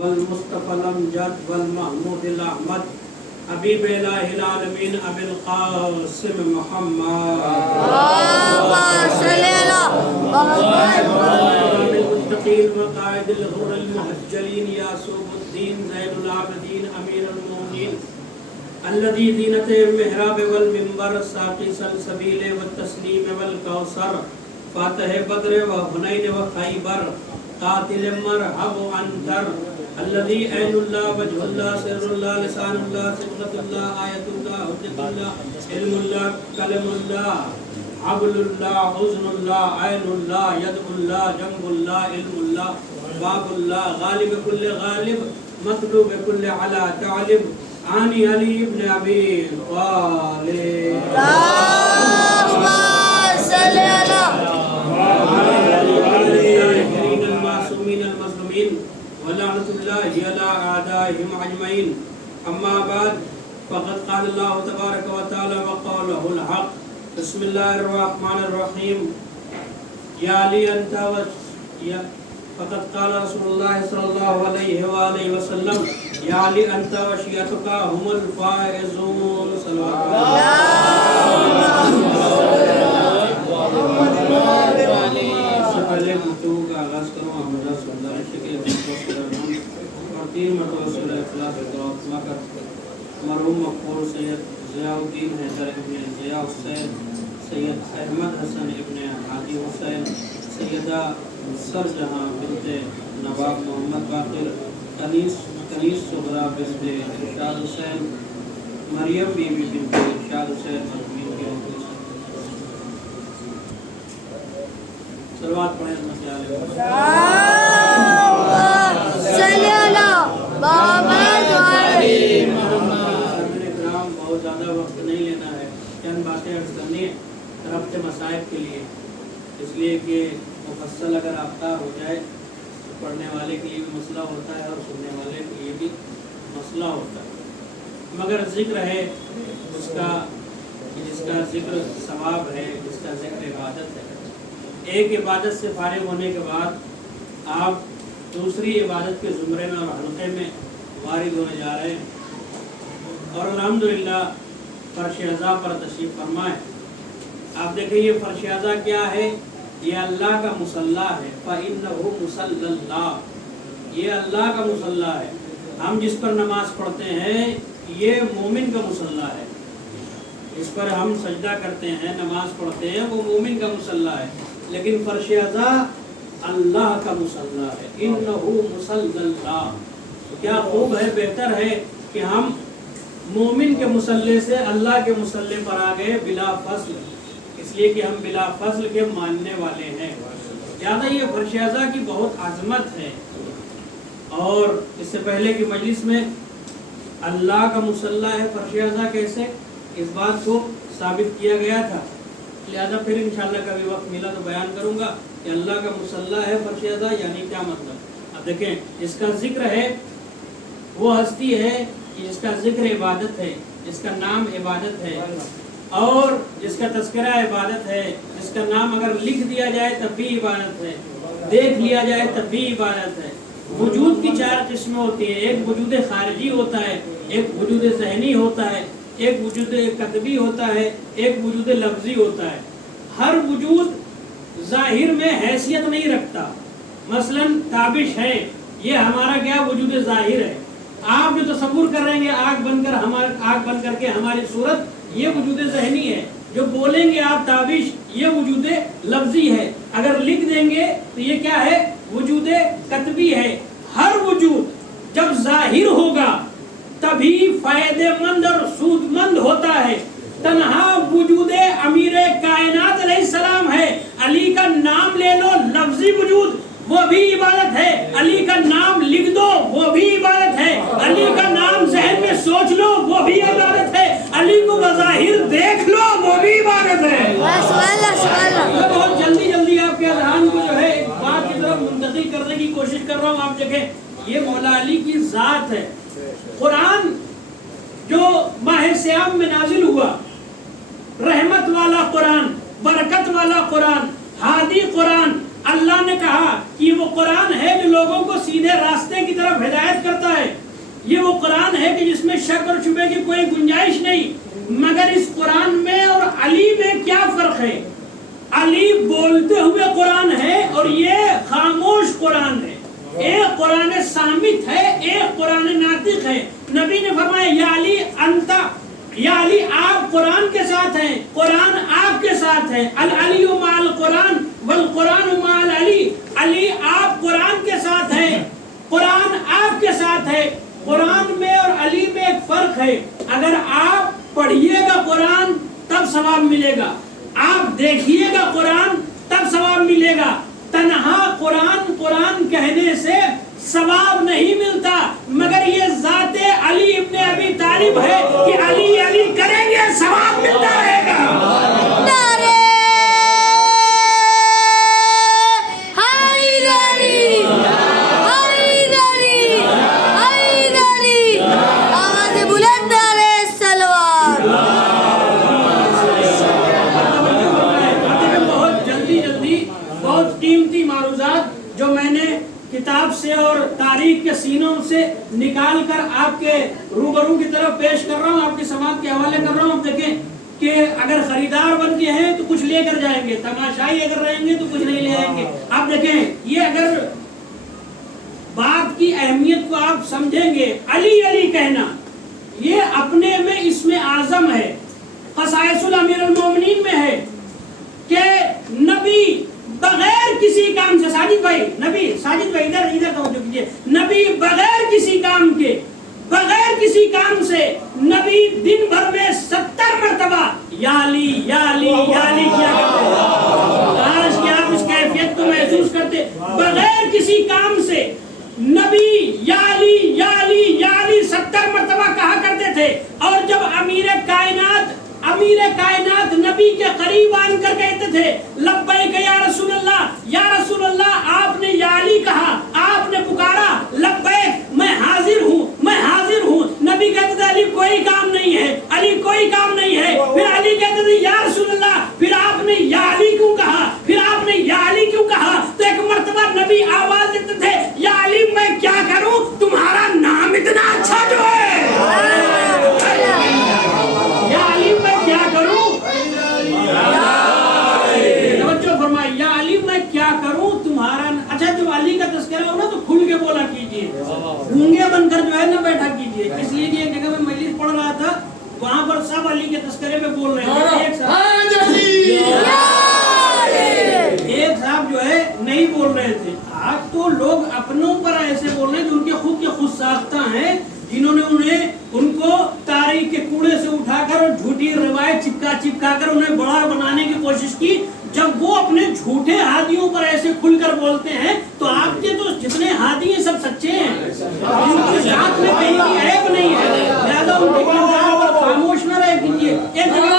والمصطفى الامجد والمحمود الاحمد حبیب الہ العالمین ابی القاسم محمد المتقین وقائد الغر المحجلین یعصوب الدین زین العابدین امیر المومنین الذی دینت محراب والمنبر ساقی سلسبیل والتسلیم والکوثر فاتح بدر وحنین وخیبر قاتل مرحب عنتر الذي عين الله وجه الله سر الله لسان الله صبغة الله آية الله حجة الله علم الله كلم الله حبل الله حزن الله عين الله يد الله جنب الله علم الله باب الله غالب كل غالب مطلوب كل على تعلم عاني علي بن أبي طالب اللهم صل على المعصومين المظلومين ولعنة الله على أعدائهم أجمعين أما بعد فقد قال الله تبارك وتعالى وقوله الحق بسم الله الرحمن الرحيم يا علي أنت فقد قال رسول الله صلى الله عليه وآله وسلم يا علي أنت وشيعتك هم الفائزون صلوات پہلے گفتگو کا آغاز کروں احمد صلی اللہ علیہ وسلم اور 3 مرتبہ سورہ اخلاص کا کر مرحوم مقبول سید ضیاء الدین حیدر ابن ضیاء الحسین سید احمد حسن ابن ہادی حسین سیدہ سرجہاں بنت نواب محمد باقر کنیز صغرا بنت ارشاد حسین مریم بی بی بنت ارشاد حسین مضمین کے صلوات پڑھیں محمد صلی اللہ بہت زیادہ وقت نہیں لینا ہے، چند باتیں عرض کرنی ہے ربط مصائب کے لیے، اس لیے کہ مفصل اگر آفتہ ہو جائے تو پڑھنے والے کے لیے بھی مسئلہ ہوتا ہے اور سننے والے کے لیے بھی مسئلہ ہوتا ہے، مگر ذکر ہے اس کا جس کا ذکر ثواب ہے، جس کا ذکر عبادت ہے۔ ایک عبادت سے فارغ ہونے کے بعد آپ دوسری عبادت کے زمرے میں اور حلقے میں وارد ہونے جا رہے ہیں، اور الحمدللہ فرش اعضاء پر تشریف فرما ہے۔ آپ دیکھیں یہ فرش اعضاء کیا ہے؟ یہ اللہ کا مصلی ہے، فَإِنَّهُ مُصَلَّى اللَّهِ، یہ اللہ کا مصلی ہے۔ ہم جس پر نماز پڑھتے ہیں یہ مومن کا مصلی ہے، اس پر ہم سجدہ کرتے ہیں، نماز پڑھتے ہیں، وہ مومن کا مصلی ہے، لیکن فرش اعضاء اللہ کا مصلی ہے، انہ مصلی اللہ۔ کیا خوب ہے، بہتر ہے کہ ہم مومن کے مصلی سے اللہ کے مصلی پر آ گئے بلا فصل، اس لیے کہ ہم بلا فصل کے ماننے والے ہیں۔ زیادہ یہ فرش اعضاء کی بہت عظمت ہے، اور اس سے پہلے کی مجلس میں اللہ کا مصلی ہے فرش اعضاء کیسے، اس بات کو ثابت کیا گیا تھا، لہذا پھر انشاءاللہ کبھی وقت ملا تو بیان کروں گا کہ اللہ کا مصلی ہے فرش اعضاء یعنی کیا مطلب۔ اب دیکھیں جس کا ذکر ہے وہ ہستی ہے جس کا ذکر عبادت ہے، جس کا نام عبادت ہے، اور جس کا تذکرہ عبادت ہے، جس کا نام اگر لکھ دیا جائے تب بھی عبادت ہے، دیکھ لیا جائے تب بھی عبادت ہے۔ وجود کی 4 قسمیں ہوتی ہیں، ایک وجود خارجی ہوتا ہے، ایک وجود ذہنی ہوتا ہے، ایک وجود قطبی ہوتا ہے، ایک وجود لفظی ہوتا ہے۔ ہر وجود ظاہر میں حیثیت نہیں رکھتا، مثلا تابش ہے، یہ ہمارا کیا وجود ظاہر ہے۔ آپ جو تصور کر رہے ہیں آگ بن کر کے ہماری صورت، یہ وجود ذہنی ہے۔ جو بولیں گے آپ تابش، یہ وجود لفظی ہے۔ اگر لکھ دیں گے تو یہ کیا ہے؟ وجود قطبی ہے۔ ہر وجود جب ظاہر ہوگا تبھی فائدہ مند اور سود مند ہوتا ہے۔ تنہا وجود امیر کائنات علیہ السلام ہے، علی کا نام لے لو لفظی وجود، وہ بھی عبادت ہے۔ علی کا نام لکھ دو، وہ بھی عبادت ہے۔ علی کا نام ذہن میں سوچ لو، وہ بھی عبادت ہے۔ علی کو بظاہر دیکھ لو، وہ بھی عبادت ہے۔ میں بہت جلدی آپ کے اذہان کو جو ہے ایک بات کی طرف منتقل کرنے کی کوشش کر رہا ہوں۔ آپ دیکھیں یہ مولا علی کی ذات ہے۔ قرآن جو ماہ سیام میں نازل ہوا، رحمت والا قرآن، برکت والا قرآن، ہادی قرآن، اللہ نے کہا کہ وہ قرآن ہے جو لوگوں کو سیدھے راستے کی طرف ہدایت یہ وہ قرآن ہے کہ جس میں شک اور شبہ کی کوئی گنجائش نہیں، مگر اس قرآن میں اور علی میں کیا فرق ہے؟ علی بولتے ہوئے قرآن ہے اور یہ خاموش قرآن ہے، ایک قرآن صامت ہے، ایک قرآن ناطق ہے۔ نبی نے فرمایا یا علی انتا، یا علی آپ قرآن کے ساتھ ہیں، قرآن آپ کے ساتھ ہے، العلی مع القرآن والقرآن مع العلی، علی آپ قرآن کے ساتھ ہیں، قرآن آپ کے ساتھ ہے۔ قرآن میں اور علی میں ایک فرق ہے، اگر آپ پڑھیے گا قرآن تب ثواب ملے گا، آپ دیکھیے گا قرآن تب ثواب ملے گا، تنہا قرآن قرآن کہنے سے ثواب نہیں ملتا، مگر یہ ذات علی ابن ابی طالب ہے کہ علی علی کریں گے ثواب ملتا رہے گا۔ نعرے حیدری حیدری حیدری، آواز بلند نعرے سلوات۔ بہت جلدی بہت قیمتی معروضات جو میں نے کتاب سے اور تاریخ کے سینوں سے نکال کر آپ کے روبرو کی طرف پیش کر رہا ہوں، آپ کی سماعت کے حوالے کر رہا ہوں۔ دیکھیں کہ اگر خریدار بن کے ہیں تو کچھ لے کر جائیں گے، تماشائی اگر رہیں گے تو کچھ نہیں لے آئیں گے۔ آپ دیکھیں یہ اگر بات کی اہمیت کو آپ سمجھیں گے، علی علی کہنا یہ اپنے میں اسم اعظم ہے، خصائص الامیر المومنین میں ہے کہ نبی بغیر کسی کام سے، ساجد بھائی ادھر توجہ کیجئے، نبی بغیر کسی کام کے، بغیر کسی کام سے نبی دن بھر میں 70 مرتبہ یا علی یا علی یا علی کیا کرتے ہیں۔ کاش کہ آپ اس کیفیت کو محسوس کرتے، بغیر کسی کام سے نبی یا علی یا علی یا علی 70 مرتبہ کہا کرتے تھے، اور جب امیر کائنات نبی کے قریب آن کر کہتے تھے لبیک یا رسول اللہ، یا رسول اللہ، آپ نے یا علی کہا، آپ نے پکارا لبیک، میں حاضر ہوں میں حاضر ہوں، نبی کہتے تھے علی کوئی کام نہیں ہے، علی کوئی کام نہیں ہے، پھر علی کہتے تھے یا رسول اللہ، پھر آپ نے یا علی کیوں کہا، پھر آپ نے یا علی کیوں کہا؟ تو ایک مرتبہ نبی آواز دیتے تھے یا علی میں کیا کروں، تمہارا نام اتنا اچھا جو ہے، یا علی میں کیا کروں، توجہ فرمائے، یا علی میں کیا کروں تمہارا۔ اچھا جب علی کا تذکرہ ہو نا تو کھل کے بولا کیجئے، گونگے بن کر جو ہے نا بیٹھا کیجئے، اس لیے کہ ایک جگہ میں مجلس پڑھ رہا تھا، وہاں پر سب علی کے تذکرے میں بول رہے ہیں، ایک صاحب جو ہے نہیں بول رہے تھے۔ آج تو لوگ اپنوں پر ایسے بول رہے ہیں جو ان کے خود ساختہ ہیں، جنہوں نے ان کو تاریخ کے کوڑے سے اٹھا کر اور جھوٹی روایت چپکا کر انہیں بڑا بنانے کی کوشش کی۔ جب وہ اپنے جھوٹے ہادیوں پر ایسے کھل کر بولتے ہیں تو آپ کے تو جتنے ہادی ہیں سب سچے ہیں، ان کے ساتھ میں کہیں کی عیب نہیں ہے، لہذا ان کے کردار پر خاموش نہ رہ کیجیے۔ ایک جگہ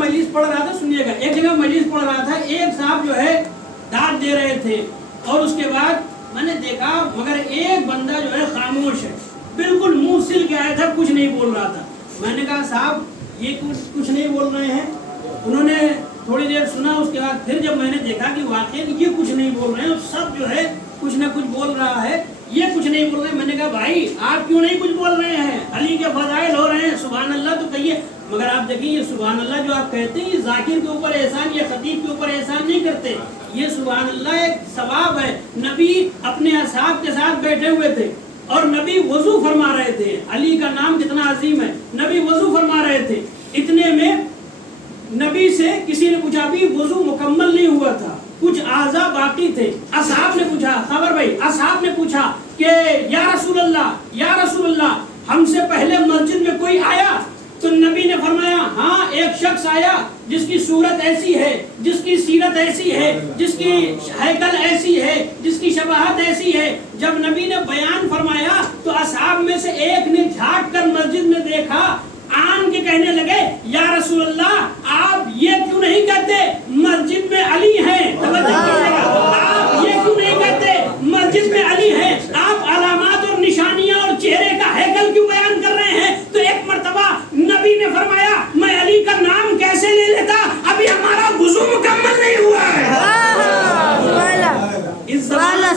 مجلس پڑھ رہا تھا، سنیے گا، ایک جگہ مجلس پڑھ رہا تھا، ایک صاحب جو ہے داد دے رہے تھے، اور اس کے بعد میں نے دیکھا مگر ایک بندہ جو ہے خاموش ہے، بالکل منہ سل کے آیا تھا، کچھ نہیں بول رہا تھا۔ میں نے کہا صاحب یہ کچھ نہیں بول رہے ہیں؟ انہوں نے تھوڑی دیر سنا، اس کے بعد پھر جب میں نے دیکھا کہ واقعی یہ کچھ نہیں بول رہے ہیں، سب جو ہے کچھ نہ کچھ بول رہا ہے، یہ کچھ نہیں بول رہے ہیں، میں نے کہا بھائی آپ کیوں نہیں کچھ بول رہے ہیں؟ علی کے فضائل ہو رہے ہیں، سبحان اللہ تو کہیے، مگر آپ دیکھیں یہ سبحان اللہ جو آپ کہتے ہیں یہ ذاکر کے اوپر احسان یا خطیب کے اوپر احسان نہیں کرتے، یہ سبحان اللہ ایک ثواب ہے۔ نبی اپنے اصحاب کے ساتھ بیٹھے ہوئے تھے اور نبی وضو فرما رہے تھے، علی کا نام کتنا عظیم ہے، نبی وضو فرما رہے تھے، اتنے میں نبی سے کسی نے پوچھا بھی وضو مکمل نہیں ہوا تھا، کچھ اعضاء باقی تھے، اصحاب نے پوچھا، خبر بھائی اصحاب نے پوچھا کہ یا رسول اللہ ہم سے پہلے مسجد میں کوئی آیا؟ تو نبی نے فرمایا ہاں ایک شخص آیا جس کی صورت ایسی ہے، جس کی سیرت ایسی ہے، جس کی ہیکل ایسی ہے، جس کی شباہت ایسی ہے۔ جب نبی نے بیان فرمایا تو اصحاب میں سے ایک نے جھانک کر مسجد میں دیکھا، آن کے کہنے لگے یا رسول اللہ آپ یہ کیوں نہیں کہتے مسجد میں علی ہیں؟ توجہ کیجیے گا، آپ یہ کیوں نہیں کہتے مسجد میں علی ہیں؟ آپ علامات اور نشانیاں اور چہرے کا ہیکل کیوں بیان کر رہے ہیں؟ تو ایک مرتبہ نبی نے فرمایا میں علی کا نام کیسے لے لیتا، ابھی ہمارا وضو مکمل نہیں ہوا ہے۔ اس زبان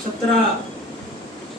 17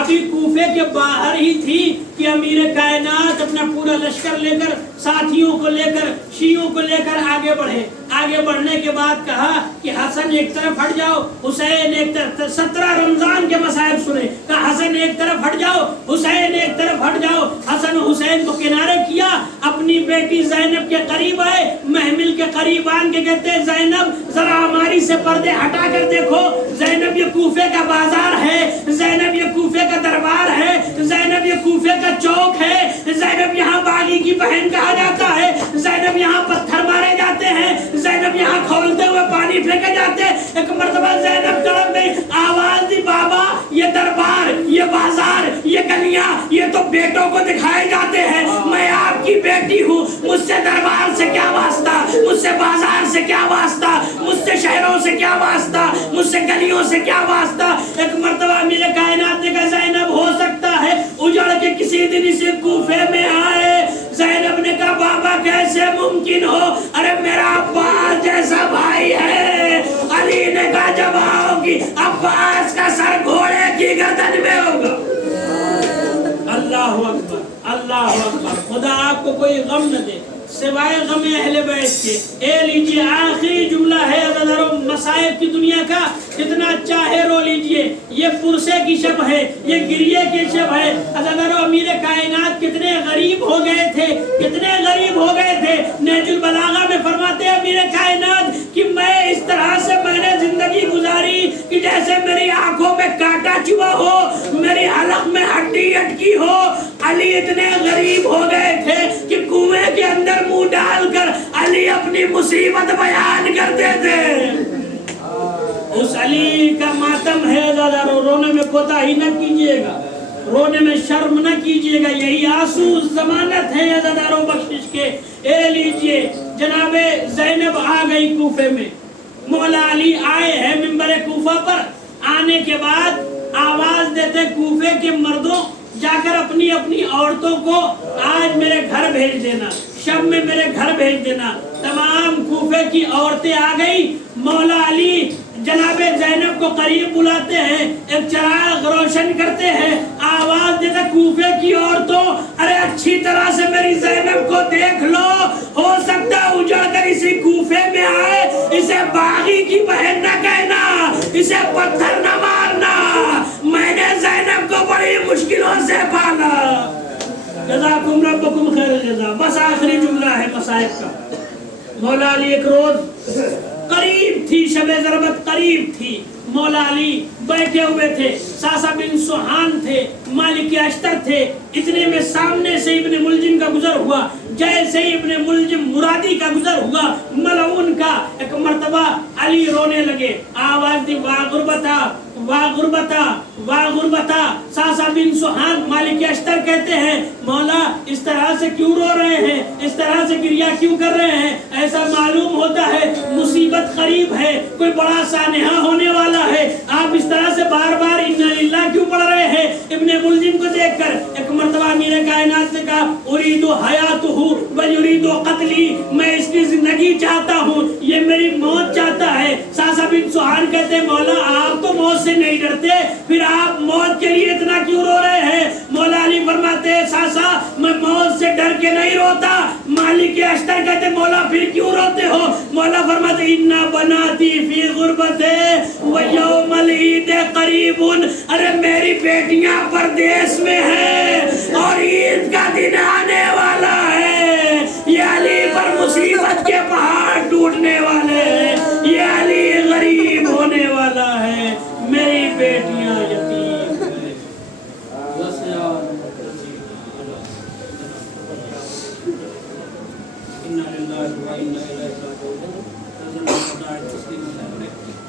ابھی کوفے کے باہر ہی تھی کہ امیر کائنات اپنا پورا لشکر لے کر ساتھیوں کو لے کر شیعوں کو لے کر آگے بڑھے. آگے بڑھنے کے بعد کہا کہ حسن ایک طرف ہٹ جاؤ, حسین ایک طرف. 17 رمضان کے مصائب سنے. کہا حسن ایک طرف ہٹ جاؤ, حسین ایک طرف ہٹ جاؤ. حسن حسین کو کنارے کیا, اپنی بیٹی زینب کے قریب آئے, محمل کے قریب آن کے کہتے ہیں زینب ذرا ہماری سے پردے ہٹا کر دیکھو. زینب یہ کوفے کا بازار ہے, زینب یہ کوفے کا دربار ہے, زینب یہ کوفے کا چوک ہے, زینب یہاں باغی کی بہن کہا جاتا ہے, زینب یہاں پتھر مارے جاتے ہیں, زینب یہاں کھولتے ہوئے پانی پھینکے جاتے ہیں. ایک مرتبہ زینب تڑپ گئی, آواز دی بابا یہ دربار, یہ بازار, یہ گلیاں, یہ تو بیٹوں کو دکھائے جاتے ہیں. میں آپ کی بیٹی ہوں, مجھ سے دربار سے کیا واسطہ, مجھ سے بازار سے کیا واسطہ, مجھ سے شہروں سے کیا واسطہ, مجھ سے گلیوں سے کیا واسطہ. ایک مرتبہ امیر کائنات نے کہا زینب ہو سکتا ہے اجڑ کے کسی دن اسے کوفے میں آئے. زینب نے کہا بابا کیسے ممکن ہو, ارے میرا عباس جیسا بھائی ہے. علی نے کہا جب آؤ گی عباس کا سر گھوڑے کی گردن میں ہوگا. اللہ اکبر, اللہ اکبر. خدا آپ کو کوئی غم نہ دے سوائے غم اہل بیت کے. اے لیجئے آخری جملہ ہے عزیزانو مصائب کی دنیا کا, جتنا چاہے رو لیجئے. یہ پرسے کی شب ہے, یہ گریے کی شب ہے. عزیزانو امیر کائنات کتنے غریب ہو گئے تھے, کتنے غریب ہو گئے تھے. نہج البلاغہ میں فرماتے ہیں امیر کائنات کہ میں اس طرح سے میں نے زندگی گزاری کہ جیسے میری آنکھوں میں کانٹا چبھا ہو, میری حلق میں ہڈی اٹکی ہو. علی اتنے غریب ہو گئے تھے کہ کنویں کے اندر منہ ڈال کر علی اپنی مصیبت بیان کرتے تھے. اس علی کا ماتم ہے عزیزانو, رونے میں کوتاہی نہ کیجئے گا, رونے میں شرم نہ کیجئے گا. یہی آنسو ضمانت ہے عزیزانو بخشش کے. اے لیجئے جناب زینب آ گئی کوفے میں, مولا علی آئے ہیں منبر کوفہ پر. آنے کے بعد آواز دیتے کوفے کے مردوں جا کر اپنی اپنی عورتوں کو آج میرے گھر بھیج دینا, شب میں میرے گھر بھیج دینا. تمام کوفے کی عورتیں آ گئی. مولا علی جناب زینب کو قریب بلاتے ہیں, ایک چراغ روشن کرتے ہیں, آواز دیتے کوفے کی عورتوں ارے اچھی طرح سے میری زینب کو دیکھ لو, ہو سکتا ہے اجڑ کر اسی کوفے میں آئے. اسے باغی کی بہن نہ کہنا, اسے پتھر نہ مارنا, میں نے زینب کو بڑی مشکلوں سے پالا. جزاکم ربکم خیر الجزا. بس آخری جملہ ہے مصائب کا. مولا علی ایک روز قریب تھی, شب ضربت قریب تھی, مولا علی بیٹھے ہوئے تھے, ساسا بن سوحان تھے, مالک اشتر تھے. اتنے میں سامنے سے ابن ملجم کا گزر ہوا. جیسے ہی ابن ملجم مرادی کا گزر ہوا ملعون کا, ایک مرتبہ علی رونے لگے. آواز دی واہ غربتا, واہ غربتا, واہ غربتا. ساسا بن سوحان مالک اشتر کہتے ہیں مولا اس طرح سے کیوں رو رہے ہیں, اس طرح سے گریہ کیوں کر رہے ہیں. ایسا معلوم ہوتا ہے مصیبت قریب ہے, کوئی بڑا سانحہ ہونے والا ہے, آپ اس طرح سے بار بار انا للہ کیوں پڑھ رہے ہیں. ابن ملجم کو دیکھ کر ایک مرتبہ امیر کائنات نے کہا اريد حیاتہ ویرید قتلی, میں اس کی زندگی چاہتا ہوں, یہ میری موت چاہتا ہے. ساسا بن سوحان کہتے ہیں مولا آپ تو موت سے نہیں ڈرتے, پھر آپ موت کے لیے اتنا کیوں رو رہے ہیں. مولا علی فرماتے ہیں ساسا میں موت سے ڈر کے نہیں روتا. مالک اشتر کہتے مولا پھر کیوں روتے ہو. مولا فرماتے انا بناتی فی غربت ویوم العید قریب, ارے میری بیٹیاں پردیس میں ہیں اور عید کا دن آنے والا ہے. یہ علی پر مصیبت کے پہاڑ ٹوٹنے والے ہیں, یہ علی غریب ہونے والا ہے, میری بیٹیاں یتیم ہیں.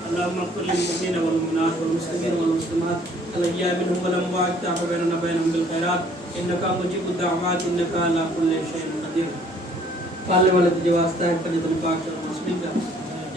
اللهم اغفر للمؤمنين والمؤمنات والمسلمين والمسلمات الاحياء منهم والاموات واحفظ بيننا وبينهم بالخيرات انك مجيب الدعوات انك على كل شيء قدير. پالنے والے تجھے واسطہ ہے, کرنے تم پاک اور مسلم کا